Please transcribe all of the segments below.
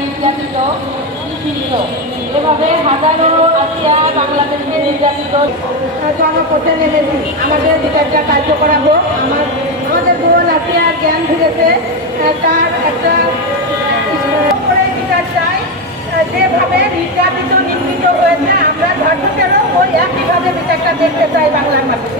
নির্যাতিত এভাবে হাজারো আসিয়া বাংলাদেশকে নির্যাতিত। তো আমরা করতে নেমেছি, আমাদের যেটা একটা কার্য করাবো। আমার আমাদের বোন আসিয়া জ্ঞান ফিরেছে তার একটা বিচার চাই যেভাবে নির্যাতিত নির্মিত হয়েছে, আমরা ধর্মচারক ওই একইভাবে বিচারটা দেখতে চাই বাংলার মানুষ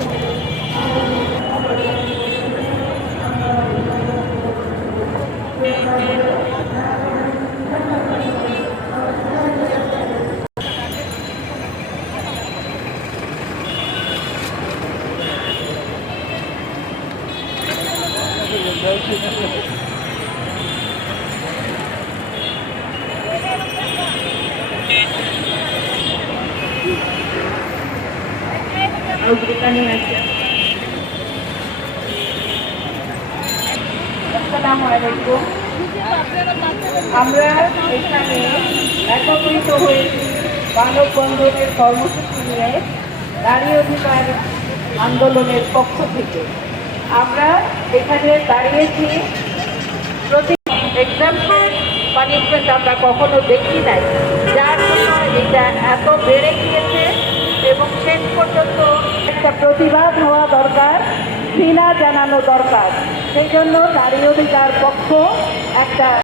আমরা এখানে একত্রিত হয়েছি মানববন্ধনের কর্মসূচি নিয়ে নারী অধিকার আন্দোলনের পক্ষ থেকে এখানে দাঁড়িয়েছি। প্রতি এক্সাম্পল পানিশমেন্ট আমরা কখনো দেখি নাই। যার জন্য এটা এত বেড়ে গিয়েছে এবং শেষ পর্যন্ত একটা প্রতিবাদ হওয়া দরকার, ঘৃণা জানানো দরকার। সেই জন্য নারী অধিকার পক্ষ একটা